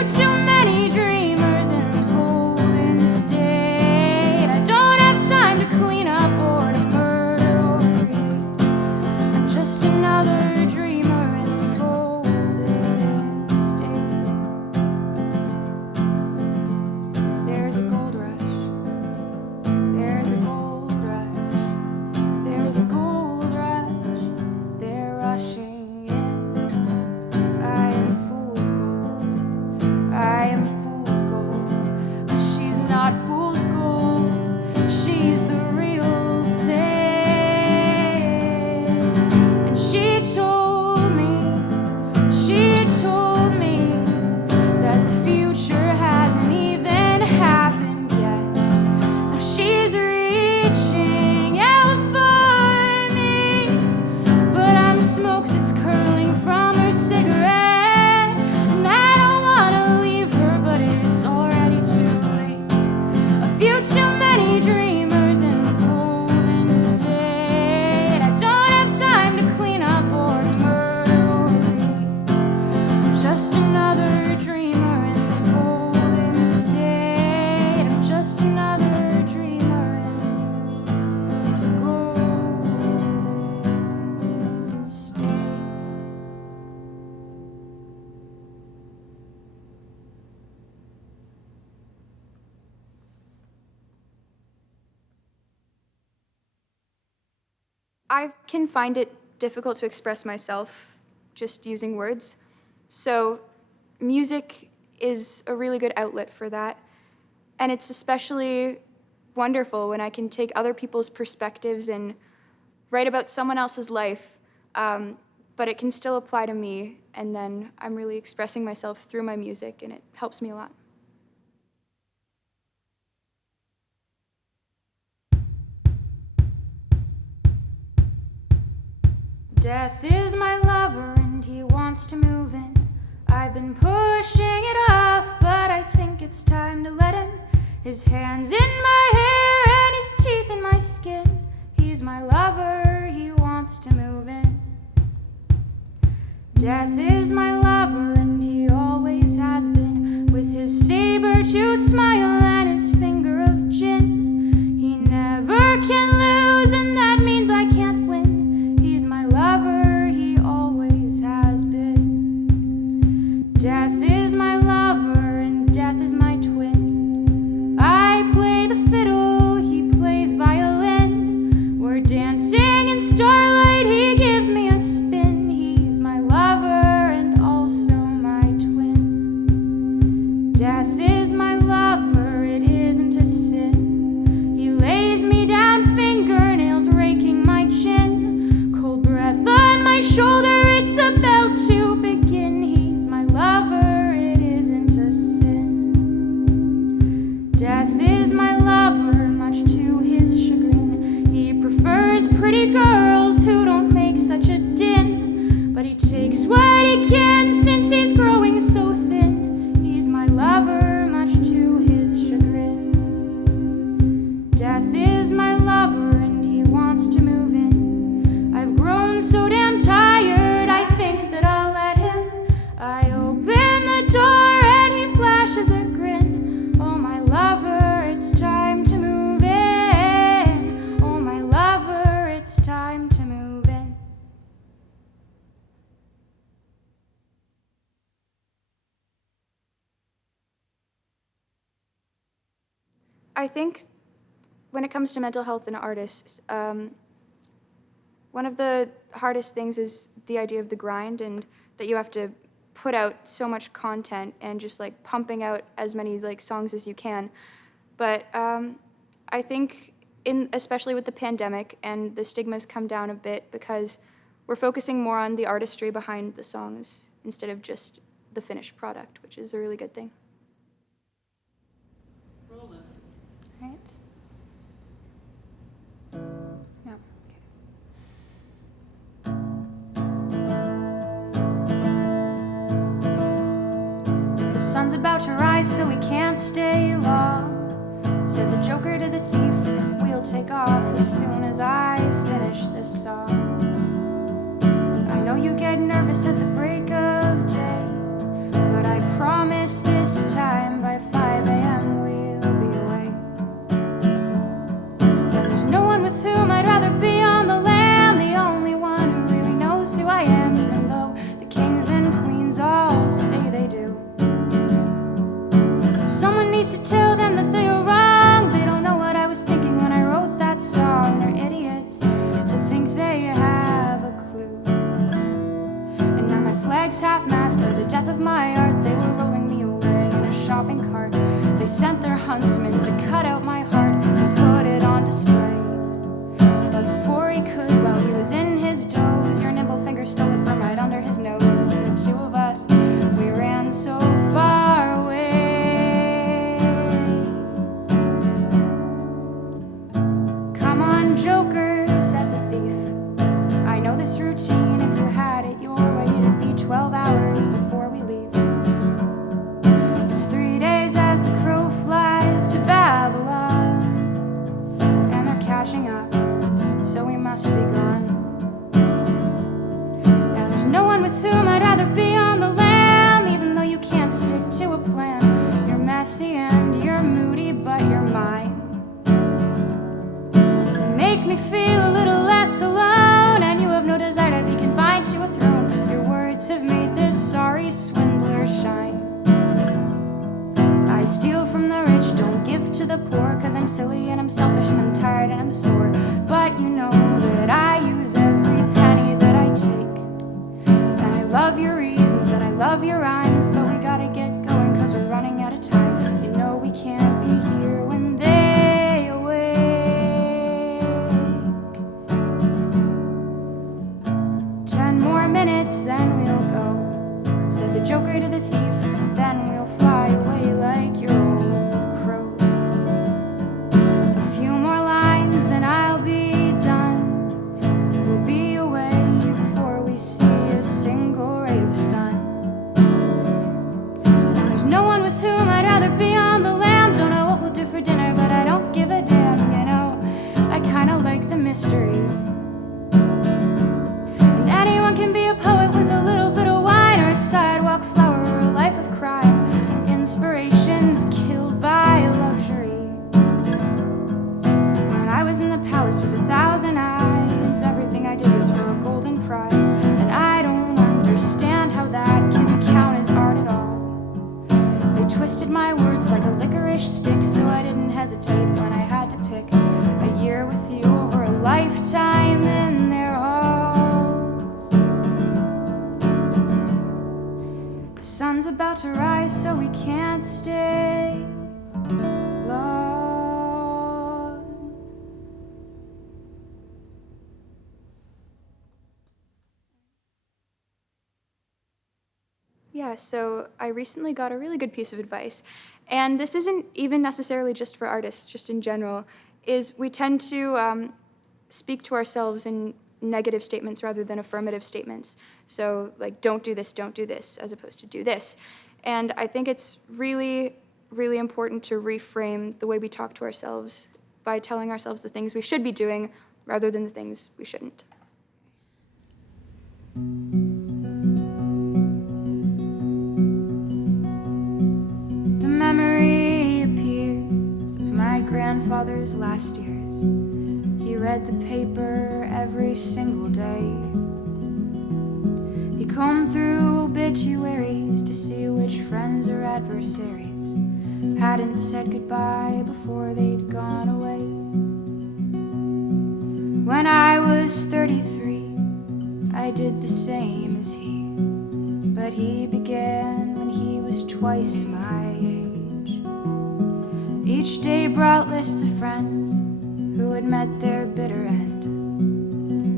few too many dreamers in the golden state. I don't have time to clean up or to murder or create. I'm just another dreamer in the golden state. There's a gold rush. There's a gold rush. There's a gold rush. They're rushing in. I am fool's gold. I am fool's gold. But she's not fool's gold. She's the real thing. And she told me that the future hasn't even happened yet. Now she's reaching out for me, but I'm smoke that's curling from her cigarette. And I don't want to leave her, but it's already too late. A few too many dreamers in the golden state. I don't have time to clean up or to murder or create. I'm just another dreamer in the golden state. I'm just another dreamer in the golden state. I can find it difficult to express myself just using words. So music is a really good outlet for that. And it's especially wonderful when I can take other people's perspectives and write about someone else's life, but it can still apply to me. And then I'm really expressing myself through my music, and it helps me a lot. Death is my lover and he wants to move in. I've been pushing it off, but I think it's time to let him. His hands in my hair and his teeth in my skin. He's my lover, he wants to move in. Death is my lover and he always has been. With his saber-toothed smile and his finger of gin. He never can lose and that means I can't win. He's my lover, he always has been. Death is my lover and death is my twin. I play the fiddle, he plays violin. We're dancing in starlight, he gives me a spin. He's my lover and also my twin. Death is my lover, it isn't a sin. He lays me down, fingernails raking my chin. Cold breath on my shoulder, it's about to begin. He's my lover, it isn't a sin. Death is my lover, much to his chagrin. He prefers pretty girls who don't make such a din. But he takes what he can since he's growing so thin. He's my lover, much to his chagrin. Death is my lover and he wants to move in. I've grown so damn tired, I think that I'll let him. I open the door and he flashes a grin. Oh my lover, it's time to move in. Oh my lover, it's time to move in. I think when it comes to mental health and artists, one of the hardest things is the idea of the grind and that you have to put out so much content and just like pumping out as many like songs as you can. But I think especially with the pandemic and the stigma's come down a bit because we're focusing more on the artistry behind the songs instead of just the finished product, which is a really good thing. Rolling. Right? No. Okay. The sun's about to rise, so we can't stay long. Said the Joker to the thief, we'll take off as soon as I finish this song. I know you get nervous at the break of day, but I I promise this time by 5 a.m. we'll be away. And there's no one with whom I'd rather be on the lam, the only one who really knows who I am, even though the kings and queens all say they do. Someone needs to tell them that they are wrong. They don't know what I was thinking when I wrote that song. They're idiots to think they have a clue. And now my flag's half-mast for the death of my art. They were rolling me away in a shopping cart. They sent their huntsman to cut out my heart and put it on display. But before he could, while he was in his doze, your nimble finger stole it from right under his nose. And the two of us, we ran so far away. Come on, Joker, said the thief. I know this routine. If you had it your way, it'd be 12 hours before we leave. It's 3 days as the crow flies to Babylon, and they're catching up, so we must be gone. Now there's no one with whom I'd rather be on the lam, even though you can't stick to a plan. You're messy and you're moody, but you're mine. You make me feel a little less alone, and you have no desire to be confined to a throne. Your words have made this sorry swindler shine. I steal from the rich, don't give to the poor, 'cause I'm silly and I'm selfish and I'm tired and I'm sore. But you know that I use every penny that I take. And I love your reasons and I love your rhymes, but we gotta get going 'cause we're running out of time. You know we can't be here when they awake. 10 more minutes, then we'll go, said the Joker to the thief. Then we'll fly away like your old crows. A few more lines, then I'll be done. We'll be away before we see a single ray of sun. And there's no one with whom I'd rather be on the lam. Don't know what we'll do for dinner, but I don't give a damn, you know. I kinda like the mystery. And anyone can be a poet with a little bit of wine, or a sidewalk flower, or a life of crime. Inspirations killed by luxury. When I was in the palace with 1,000 eyes, everything I did was for a golden prize. And I don't understand how that can count as art at all. They twisted my words like a licorice stick, so I didn't hesitate when I had to pick a year with you over a lifetime in their halls. The sun's about to rise, so we can't stay long. Yeah, so I recently got a really good piece of advice, and this isn't even necessarily just for artists, just in general, is we tend to speak to ourselves in negative statements rather than affirmative statements. So, like, don't do this, as opposed to do this. And I think it's really, really important to reframe the way we talk to ourselves by telling ourselves the things we should be doing rather than the things we shouldn't. The memory appears of my grandfather's last years. He read the paper every single day. He combed through obituaries to see which friends or adversaries hadn't said goodbye before they'd gone away. When I was 33, I did the same as he, but he began when he was twice my age. Each day brought lists of friends who had met their bitter end,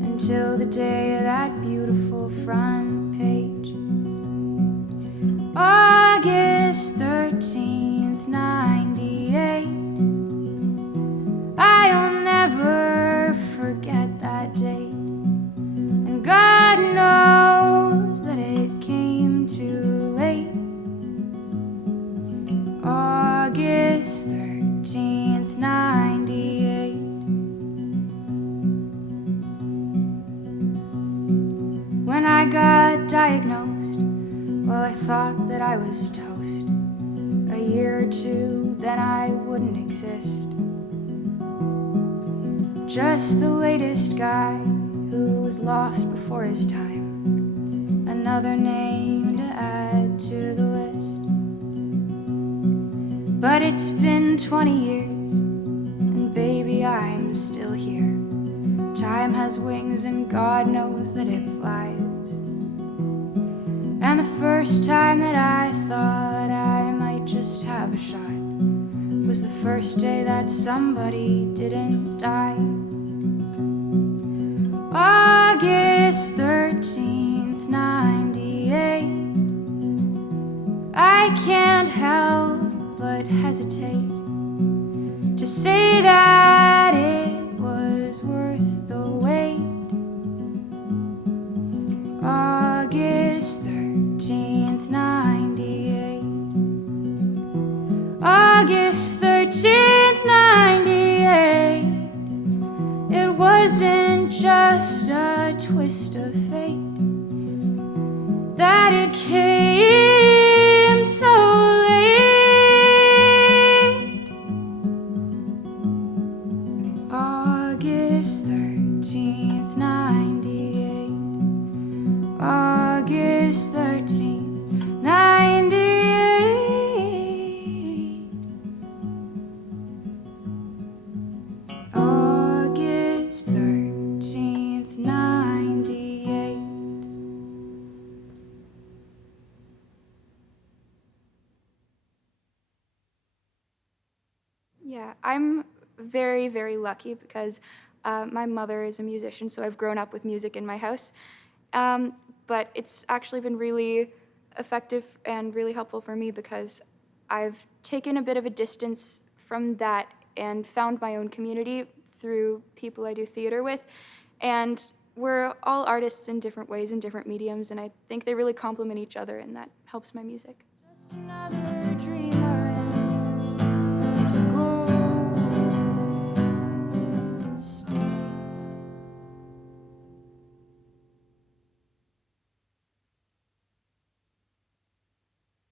until the day of that beautiful front page. August 13th, 98. I'll never forget that date, and God knows that it came too late. August 13th, 98. When I got diagnosed, well, I thought that I was toast. A year or two, then I wouldn't exist. Just the latest guy who was lost before his time. Another name to add to the list. But it's been 20 years, and baby, I'm still here. Time has wings, and God knows that it flies. And the first time that I thought I might just have a shot was the first day that somebody didn't die. August 13th, 98. I can't help but hesitate to say that it was worth the wait. August 13th, 98. August 13th, 98. It wasn't just a twist of fate that it came so late. August 13th, 98. August 13th, 98. August 13th, 98. Yeah, I'm very, very lucky because my mother is a musician, so I've grown up with music in my house. But it's actually been really effective and really helpful for me because I've taken a bit of a distance from that and found my own community through people I do theater with. And we're all artists in different ways, in different mediums, and I think they really complement each other, and that helps my music. Just another dreamer.